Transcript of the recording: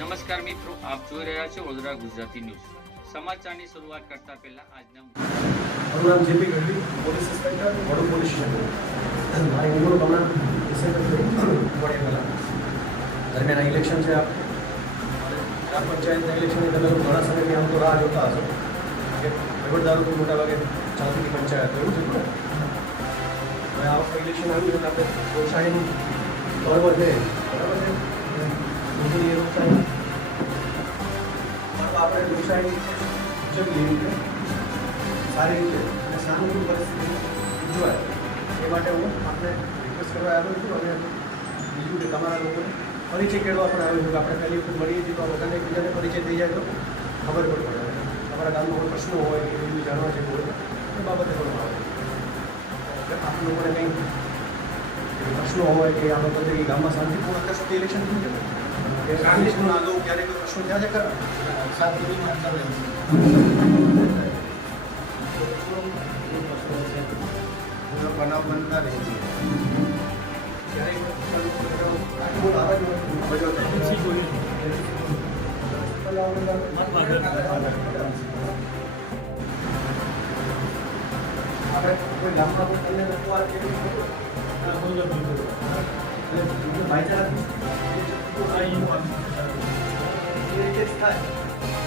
નમસ્કાર મિત્રો આપ જોઈ રહ્યા છો વડોદરા ગુજરાતી ન્યૂઝ સમાચારની શરૂઆત કરતા પહેલા આજના મારું નામ JP Gadhvi police inspector Vadod police station મારી નિમણૂક હમણાં ડિસેમ્બર અઠવાડિયા પહેલાં દરમિયાન આ ઇલેક્શન છે આ ગ્રામ પંચાયતના ઇલેક્શનની તમે લોકો ઘણા સમયથી આમ તો રાહ જોતા હશો કે વહીવટદારો તો મોટા ભાગે ચાલતી હતી પંચાયત એવું છે ને હવે આ વખતે ઇલેક્શન આવ્યું છે એટલે આપણે લોકશાહીનું પર્વ છે બરાબર છે ચૂંટણી એ લોકશાહી પર્વ આપણે લોકશાહી ઉજવીએ એવી રીતે સારી રીતે અને સાનુકૂળ પરિસ્થિતિ ઉજવાય એ માટે હું આપને રિક્વેસ્ટ કરવા આવ્યો છું અને બીજું કે તમારા લોકોને પરિચય કેળવા પણ આવ્યો છું કે આપણે પહેલી વખત મળીએ છીએ તો આ બધાને એકબીજાને પરિચય થઈ જાય તો ખબર પણ પડે તમારા ગામમાં કોઈ પ્રશ્નો હોય કે બીજું જાણવા જેવું હોય એ બાબતે પણ આવે આપ લોકોને કંઈ પ્રશ્નો હોય કે આ બાબતે કે ગામમાં શાંતિપૂર્ણ અત્યાર સુધી ઇલેક્શન થયું છે કે ઇલેક્શનના અગાઉ ક્યારેક કોઈ પ્રશ્નો થયા છે ખરા શાંતિની બનાવ બનતા રહે છે આપણે કોઈ ગામમાં કોઈ તમને રજૂઆત કે એવું થતું હોય? એટલે ભાઈચારા Thank you.